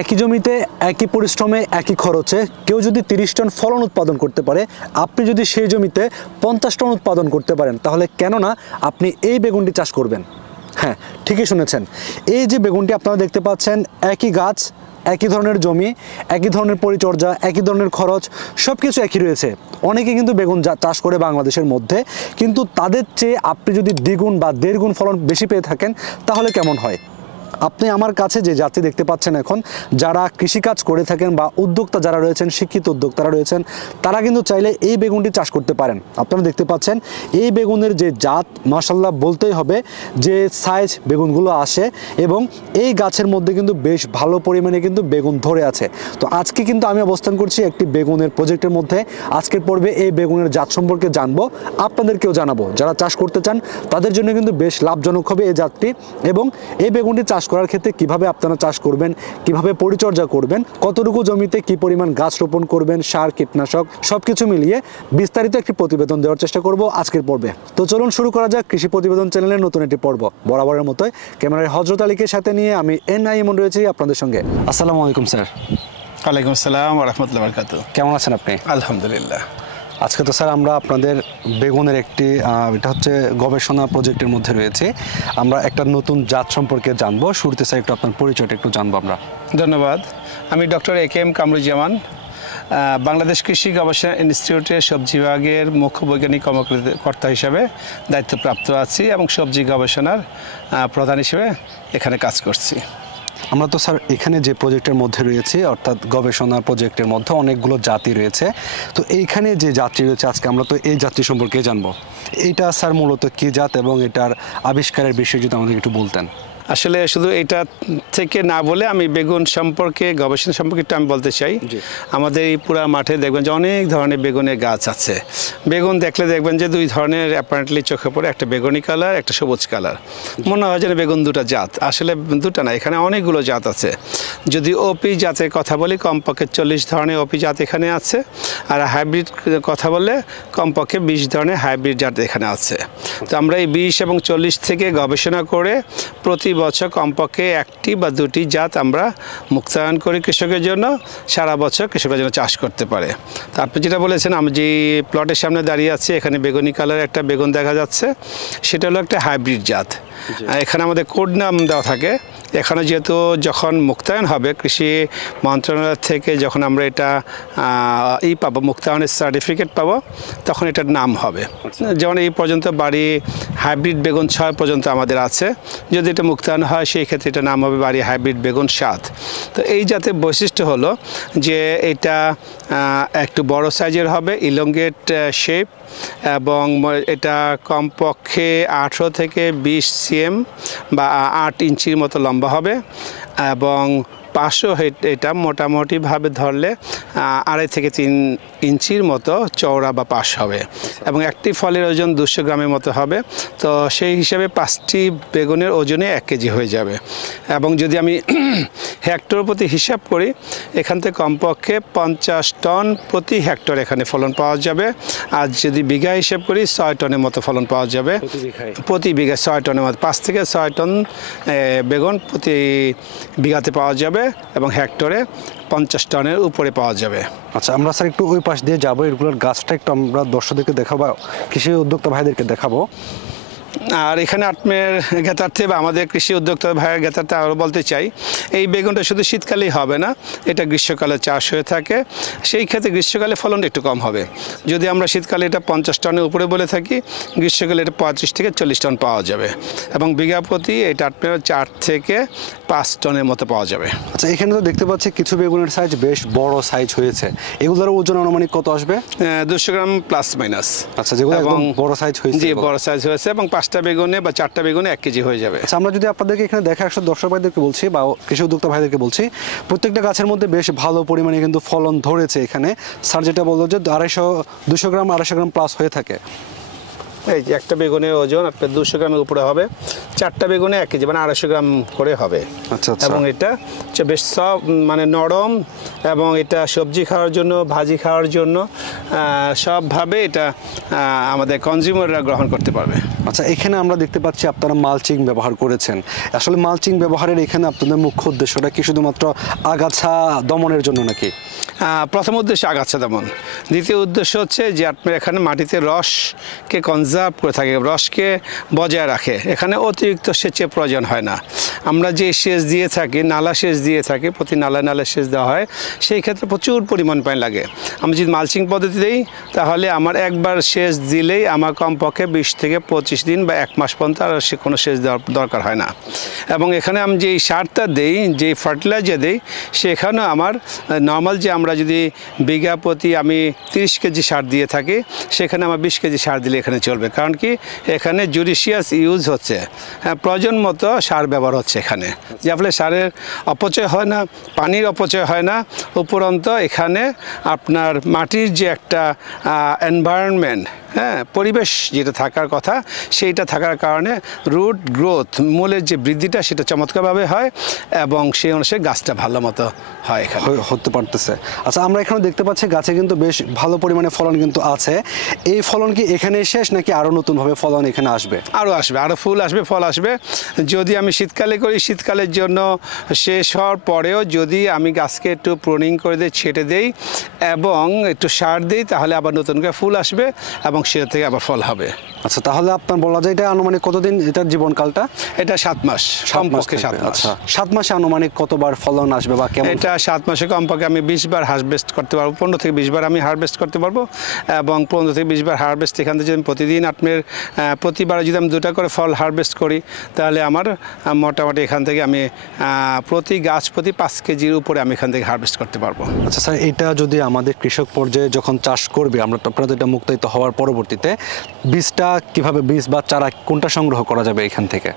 একই জমিতে একই পরিশ্রমে একই খরচে কেউ যদি 30 টন ফলন উৎপাদন করতে পারে, আপনি যদি সেই জমিতে 50 টন উৎপাদন করতে পারেন, তাহলে কেন না আপনি এই বেগুনটি চাষ করবেন? হ্যাঁ, ঠিকই শুনেছেন। এই যে বেগুনটি আপনারা দেখতে পাচ্ছেন, একই গাছ, একই ধরনের জমি, একই ধরনের পরিচর্যা, একই ধরনের খরচ, সব কিছু একই রয়েছে। অনেকে কিন্তু বেগুন চাষ করে বাংলাদেশের মধ্যে, কিন্তু তাদের চেয়ে আপনি যদি দ্বিগুণ বা দেড় গুণ ফলন বেশি পেয়ে থাকেন, তাহলে কেমন হয়? আপনি আমার কাছে যে জাতি দেখতে পাচ্ছেন এখন, যারা কৃষিকাজ করে থাকেন বা উদ্যোক্তা যারা রয়েছেন, শিক্ষিত উদ্যোক্তারা রয়েছেন, তারা কিন্তু চাইলে এই বেগুনটি চাষ করতে পারেন। আপনারা দেখতে পাচ্ছেন এই বেগুনের যে জাত, মাশাআল্লাহ বলতেই হবে যে সাইজ বেগুনগুলো আসে, এবং এই গাছের মধ্যে কিন্তু বেশ ভালো পরিমাণে কিন্তু বেগুন ধরে আছে। তো আজকে কিন্তু আমি অবস্থান করছি একটি বেগুনের প্রজেক্টের মধ্যে। আজকের পর্বে এই বেগুনের জাত সম্পর্কে জানবো, আপনাদেরকেও জানাবো। যারা চাষ করতে চান তাদের জন্য কিন্তু বেশ লাভজনক হবে এই জাতটি, এবং এই বেগুনটি চাষ করার ক্ষেত্রে কিভাবে আপনারা চাষ করবেন, কিভাবে পরিচর্যা করবেন, কতটুকু জমিতে কি পরিমাণ গাছ রোপণ করবেন, সার, কীটনাশক সবকিছু মিলিয়ে বিস্তারিত একটি প্রতিবেদন দেওয়ার চেষ্টা করব আজকের পর্বে। তো চলুন শুরু করা যাক কৃষি প্রতিবেদন চ্যানেলের নতুন একটি পর্ব। বরাবরের মতোই ক্যামেরায় হযরত আলীকে সাথে নিয়ে আমি এনআই ইমন রয়েছি আপনাদের সঙ্গে। আসসালামু আলাইকুম স্যার। ওয়ালাইকুম আসসালাম ওয়া রাহমাতুল্লাহি ওয়া বারাকাতুহু। কেমন আছেন আপনি? আলহামদুলিল্লাহ। আজকে তো স্যার আমরা আপনাদের বেগুনের একটি এটা হচ্ছে গবেষণা প্রজেক্টের মধ্যে রয়েছে। আমরা একটা নতুন জাত সম্পর্কে জানবো। শুরুতে স্যার একটু আপনার পরিচয়টা একটু জানবো আমরা। ধন্যবাদ। আমি ডক্টর এ.কে.এম. কামরুজ্জামান, বাংলাদেশ কৃষি গবেষণা ইনস্টিটিউটের সবজি বিভাগের মুখ্য বৈজ্ঞানিক কর্মকর্তা হিসেবে দায়িত্বপ্রাপ্ত আছি এবং সবজি গবেষণার প্রধান হিসেবে এখানে কাজ করছি। আমরা তো স্যার এখানে যে প্রজেক্টের মধ্যে রয়েছে, অর্থাৎ গবেষণা প্রজেক্টের মধ্যে অনেকগুলো জাতি রয়েছে। তো এইখানে যে জাতটি রয়েছে আজকে আমরা তো এই জাতটি সম্পর্কে জানবো। এইটা স্যার মূলত কী জাত এবং এটার আবিষ্কারের বিষয়ে যদি আমাদের একটু বলতেন। আসলে শুধু এটা থেকে না বলে আমি বেগুন সম্পর্কে, গবেষণা সম্পর্কে একটু আমি বলতে চাই। আমাদের এই পুরা মাঠে দেখবেন যে অনেক ধরনের বেগুনের গাছ আছে। বেগুন দেখলে দেখবেন যে দুই ধরনের অ্যাপারেন্টলি চোখে পড়ে, একটা বেগুনি কালার, একটা সবুজ কালার। মনে হয় যেন বেগুন দুটা জাত, আসলে দুটা না, এখানে অনেকগুলো জাত আছে। যদি ওপি জাতের কথা বলি, কমপক্ষে 40 ধরনের ওপি জাত এখানে আছে। আর হাইব্রিড কথা বললে কমপক্ষে 20 ধরনের হাইব্রিড জাত এখানে আছে। তো আমরা এই 20 এবং 40 থেকে গবেষণা করে প্রতি বছর কমপক্ষে একটি বা দুটি জাত আমরা মুক্তায়ন করি কৃষকের জন্য, সারা বছর কৃষকের জন্য চাষ করতে পারে। তো আপনি যেটা বলেছেন, আমি যে প্লটের সামনে দাঁড়িয়ে আছি, এখানে বেগুনি কালার একটা বেগুন দেখা যাচ্ছে, সেটা হলো একটা হাইব্রিড জাত। এখানে আমাদের কোড নাম দেওয়া থাকে। এখানে যেহেতু যখন মুক্তায়ন হবে কৃষি মন্ত্রণালয় থেকে, যখন আমরা এটা পাবো, মুক্তায়নের সার্টিফিকেট পাবো, তখন এটার নাম হবে। যেমন এই পর্যন্ত বাড়ি হাইব্রিড বেগুন 6 পর্যন্ত আমাদের আছে। যদি এটা মুক্তায়ন হয় সেই ক্ষেত্রে এটা নাম হবে বাড়ি হাইব্রিড বেগুন 7। তো এই জাতের বৈশিষ্ট্য হলো যে এটা একটু বড় সাইজের হবে, ইলংগেট শেপ, এবং এটা কমপক্ষে 18 থেকে 20 cm বা 8 ইঞ্চির মতো লম্বা হবে, এবং পাশও এটা মোটামুটিভাবে ধরলে 2.5 থেকে 3 ইঞ্চির মতো চওড়া বা পাশ হবে, এবং একটি ফলের ওজন 200 গ্রামের মতো হবে। তো সেই হিসাবে 5টি বেগুনের ওজনে 1 কেজি হয়ে যাবে। এবং যদি আমি হেক্টর প্রতি হিসাব করি, এখান থেকে কমপক্ষে 50 টন প্রতি হেক্টর এখানে ফলন পাওয়া যাবে। আর যদি বিঘা হিসাব করি 6 টনের মতো ফলন পাওয়া যাবে প্রতি বিঘায় 6 টনের মতো, 5 থেকে 6 টন বেগুন প্রতি বিঘাতে পাওয়া যাবে, এবং হেক্টরে 50 টনের উপরে পাওয়া যাবে। আচ্ছা, আমরা স্যার একটু ওই পাশ দিয়ে যাবো, এগুলোর গাছটা একটু আমরা দর্শকদেরকে দেখাবো, কৃষি উদ্যোক্তা ভাইদেরকে দেখাবো। আর এখানে আপনার জ্ঞাতার্থে বা আমাদের কৃষি উদ্যোক্তা ভাইয়ের জ্ঞাতার্থে আরও বলতে চাই, এই বেগুনটা শুধু শীতকালেই হবে না, এটা গ্রীষ্মকালে চাষ হয়ে থাকে। সেই ক্ষেত্রে গ্রীষ্মকালে ফলনটা একটু কম হবে। যদি আমরা শীতকালে এটা 50 টনের উপরে বলে থাকি, গ্রীষ্মকালে এটা 35 থেকে 40 টন পাওয়া যাবে, এবং বিঘা প্রতি এটা আপনার 4 থেকে 5 টনের মতো পাওয়া যাবে। আচ্ছা, এখানে তো দেখতে পাচ্ছি কিছু বেগুনের সাইজ বেশ বড় সাইজ হয়েছে, এগুলোর ওজন আনুমানিক কত আসবে? 200 গ্রাম প্লাস মাইনাস। আচ্ছা, যেগুলো একদম বড় সাইজ হয়েছে? জি, বড় সাইজ হয়েছে, এবং 5টা বেগুনে বা 4টা বেগুনে 1 কেজি হয়ে যাবে। আচ্ছা, আমরা যদি আপনাদেরকে এখানে দেখা একশো দর্শক ভাইদেরকে বলছি বা কৃষি উদ্যোক্তা ভাইদেরকে বলছি, প্রত্যেকটা গাছের মধ্যে বেশ ভালো পরিমাণে কিন্তু ফলন ধরেছে। এখানে স্যার যেটা বললো যে 200 গ্রাম 250 গ্রাম প্লাস হয়ে থাকে। এই যে একটা বেগুনের ওজন আপনার 200 গ্রামের উপরে হবে, 4টা বেগুনে 1 কেজি মানে 250 গ্রাম করে হবে। আচ্ছা আচ্ছা। এবং এটা হচ্ছে বেশ সব মানে নরম, এবং এটা সবজি খাওয়ার জন্য, ভাজি খাওয়ার জন্য সবভাবে এটা আমাদের কনজিউমাররা গ্রহণ করতে পারবে। আচ্ছা, এখানে আমরা দেখতে পাচ্ছি আপনারা মালচিং ব্যবহার করেছেন। আসলে মালচিং ব্যবহারের এখানে আপনাদের মুখ্য উদ্দেশ্যটা কি শুধুমাত্র আগাছা দমনের জন্য নাকি? প্রথম উদ্দেশ্য আগাছা দমন, দ্বিতীয় উদ্দেশ্য হচ্ছে যে আপনার এখানে মাটিতে রসকে কনজার্ভ করে থাকে, রসকে বজায় রাখে। এখানে অতিরিক্ত সেচের প্রয়োজন হয় না। আমরা যে সেচ দিয়ে থাকি, নালা সেচ দিয়ে থাকি, প্রতি নালায় নালায় সেচ দেওয়া হয়, সেই ক্ষেত্রে প্রচুর পরিমাণ পানি লাগে। আমি যদি মালচিং পদ্ধতি দিই তাহলে আমার একবার সেচ দিলেই আমার কমপক্ষে 20 থেকে 25 দিন বা 1 মাস পর্যন্ত আর সে কোনো সেচ দেওয়ার দরকার হয় না। এবং এখানে আমি যেই সারটা দিই, যেই ফার্টিলাইজার দিই, সেখানেও আমার নর্মাল যে আমরা যদি বিঘা প্রতি আমি 30 কেজি সার দিয়ে থাকি, সেখানে আমার 20 কেজি সার দিলে এখানে চলবে। কারণ কি এখানে জুডিশিয়াস ইউজ হচ্ছে, প্রয়োজন মতো সার ব্যবহার হচ্ছে এখানে, যার ফলে সারের অপচয় হয় না, পানির অপচয় হয় না। উপরন্ত এখানে আপনার মাটির যে একটা এনভায়রনমেন্ট, পরিবেশ যেটা থাকার কথা, সেইটা থাকার কারণে রুট গ্রোথ, মূলের যে বৃদ্ধিটা সেটা চমৎকারভাবে হয়, এবং সেই অনুসারে গাছটা ভালো মতো হয় এখানে হতে পারতেছে। আচ্ছা, আমরা এখানে দেখতে পাচ্ছি গাছে কিন্তু বেশ ভালো পরিমাণে ফলন কিন্তু আছে। এই ফলন কি এখানে শেষ নাকি আরও নতুনভাবে ফলন এখানে আসবে? আরও আসবে, আরও ফুল আসবে, ফল আসবে। যদি আমি শীতকালে করি, শীতকালের জন্য শেষ হওয়ার পরেও যদি আমি গাছকে একটু প্রুনিং করে দিই, ছেটে দেই এবং একটু সার দিই, তাহলে আবার নতুন করে ফুল আসবে এবং সেটা থেকে আবার ফল হবে। আচ্ছা, তাহলে আপনার বলা যায় এটা আনুমানিক কতদিন এটার জীবনকালটা? এটা 7 মাস, কমপক্ষে 7 মাস। আচ্ছা, 7 মাসে আনুমানিক কতবার ফলন আসবে বা কেমন? এটা 7 মাসে কমপক্ষে আমি 20 বার হারভেস্ট করতে পারবো, 15 থেকে 20 বার আমি হারভেস্ট করতে পারবো। এবং 15 থেকে 20 বার হারভেস্ট এখান থেকে যদি প্রতিদিন আপনার প্রতিবার যদি আমি 2টা করে ফল হারভেস্ট করি, তাহলে আমার মোটামুটি এখান থেকে আমি প্রতি গাছ প্রতি 5 কেজির উপরে আমি এখান থেকে হারভেস্ট করতে পারবো। আচ্ছা স্যার, এটা যদি আমাদের কৃষক পর্যায়ে যখন চাষ করবে, আমরা আপনারা এটা মুক্তায়িত হওয়ার পরবর্তীতে বীজটা কিভাবে, বীজ বা চারা কোনটা সংগ্রহ করা যাবে এখান থেকে?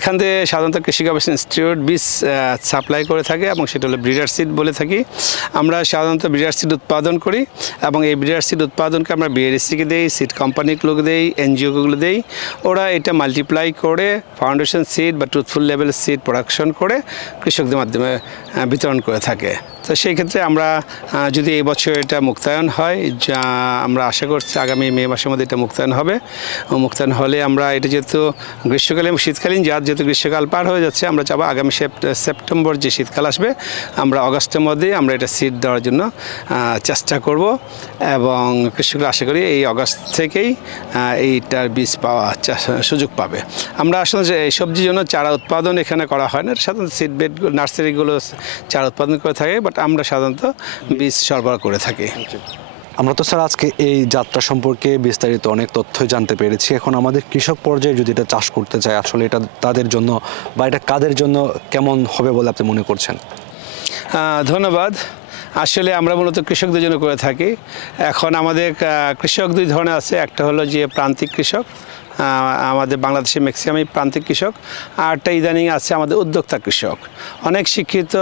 এখান থেকে সাধারণত কৃষি গবেষণা ইনস্টিটিউট বীজ সাপ্লাই করে থাকে, এবং সেটা হলো ব্রিডার সিড বলে থাকি। আমরা সাধারণত ব্রিডার সিড উৎপাদন করি, এবং এই ব্রিডার সিড উৎপাদনকে আমরা বিএডিসিকে দেই, সিড কোম্পানিগুলোকে দেই, এনজিওগুলো দেই। ওরা এটা মাল্টিপ্লাই করে ফাউন্ডেশন সিড বা ট্রুথফুল লেভেল সিড প্রোডাকশন করে কৃষকদের মাধ্যমে বিতরণ করে থাকে। তো সেই ক্ষেত্রে আমরা যদি এই বছর এটা মুক্তায়ন হয়, যা আমরা আশা করছি আগামী মে মাসের মধ্যে এটা মুক্তায়ন হবে। মুক্তায়ন হলে আমরা এটা যেহেতু গ্রীষ্মকালীন শীতকালীন জাত, যেহেতু গ্রীষ্মকাল পার হয়ে যাচ্ছে, আমরা চাবো আগামী সেপ্টেম্বর যে শীতকাল আসবে, আমরা অগাস্টের মধ্যেই আমরা এটা সিড দেওয়ার জন্য চেষ্টা করব। এবং কৃষকরা আশা করি এই অগাস্ট থেকেই এইটার বীজ পাওয়া সুযোগ পাবে। আমরা আসলে এই সবজির জন্য চারা উৎপাদন এখানে করা হয় না, সাধারণত সিড বেড নার্সারিগুলো চারা উৎপাদন করে থাকে, বাট আমরা সাধারণত বীজ সরবরাহ করে থাকি। আমরা তো স্যার আজকে এই যাত্রা সম্পর্কে বিস্তারিত অনেক তথ্যই জানতে পেরেছি। এখন আমাদের কৃষক পর্যায়ে যদি এটা চাষ করতে চায়, আসলে এটা তাদের জন্য বা এটা কাদের জন্য কেমন হবে বলে আপনি মনে করছেন? ধন্যবাদ। আসলে আমরা মূলত কৃষকদের জন্য করে থাকি। এখন আমাদের কৃষক 2 ধরনের আছে। একটা হলো যে প্রান্তিক কৃষক, আমাদের বাংলাদেশে ম্যাক্সিমামই প্রান্তিক কৃষক। আরটা ইদানিং আছে আমাদের উদ্যোক্তা কৃষক। অনেক শিক্ষিত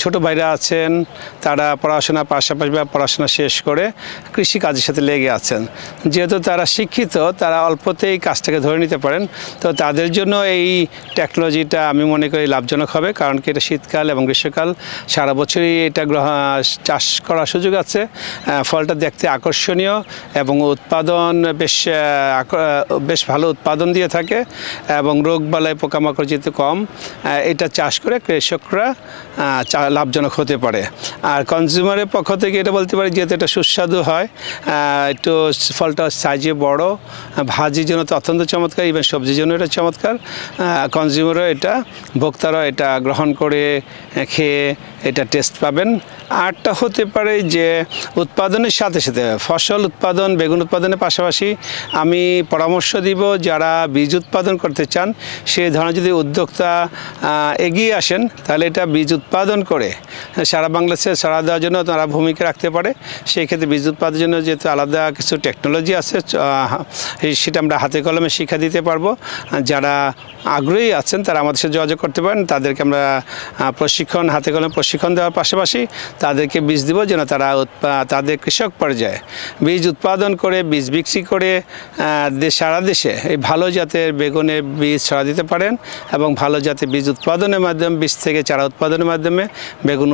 ছোট ভাইরা আছেন, তারা পড়াশোনার পাশাপাশি বা পড়াশোনা শেষ করে কৃষিকাজের সাথে লেগে আছেন। যেহেতু তারা শিক্ষিত, তারা অল্পতেই কাজটাকে ধরে নিতে পারেন। তো তাদের জন্য এই টেকনোলজিটা আমি মনে করি লাভজনক হবে, কারণ কি এটা শীতকাল এবং গ্রীষ্মকাল সারা বছরই এটা চাষ করার সুযোগ আছে। ফলটা দেখতে আকর্ষণীয় এবং উৎপাদন বেশ ভালো উৎপাদন দিয়ে থাকে, এবং রোগবালাই পোকামাকড় যেহেতু কম, এটা চাষ করে কৃষকরা লাভজনক হতে পারে। আর কনজিউমারের পক্ষ থেকে এটা বলতে পারি, যেহেতু এটা সুস্বাদু হয়, একটু ফলটা সাইজে বড়, ভাজির জন্য তো অত্যন্ত চমৎকার, ইভেন সবজির জন্য এটা চমৎকার। কনজিউমারও এটা, ভোক্তারাও এটা গ্রহণ করে খেয়ে এটা টেস্ট পাবেন। আরটা হতে পারে যে উৎপাদনের সাথে সাথে ফসল উৎপাদন, বেগুন উৎপাদনের পাশাপাশি আমি পরামর্শ পরামর্শ দিব, যারা বীজ উৎপাদন করতে চান সেই ধরনের যদি উদ্যোক্তা এগিয়ে আসেন, তাহলে এটা বীজ উৎপাদন করে সারা বাংলাদেশে সারা দেওয়ার জন্য তারা ভূমিকা রাখতে পারে। সেই ক্ষেত্রে বীজ উৎপাদনের জন্য যেহেতু আলাদা কিছু টেকনোলজি আছে, সেটা আমরা হাতে কলমে শিক্ষা দিতে পারবো। যারা আগ্রহী আছেন তারা আমাদের সাথে যোগাযোগ করতে পারেন। তাদেরকে আমরা প্রশিক্ষণ, হাতে কলমে প্রশিক্ষণ দেওয়ার পাশাপাশি তাদেরকে বীজ দিব, যেন তারা তাদের কৃষক পর্যায়ে বীজ উৎপাদন করে, বীজ বিক্রি করে সারা দেশে এই ভালো জাতের বেগুনের বীজ ছড়া দিতে পারেন এবং ভালো জাতের বীজ উৎপাদনের মাধ্যমে, বীজ থেকে চারা উৎপাদনের মাধ্যমে, বেগুন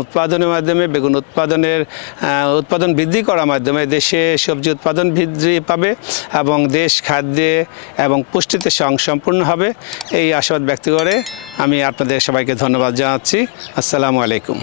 উৎপাদন বৃদ্ধি করার মাধ্যমে দেশে সবজি উৎপাদন বৃদ্ধি পাবে এবং দেশ খাদ্যে এবং পুষ্টিতে স্বয়ংসম্পূর্ণ হবে। এই আশাবাদ ব্যক্ত করে আমি আপনাদের সবাইকে ধন্যবাদ জানাচ্ছি। আসসালামু আলাইকুম।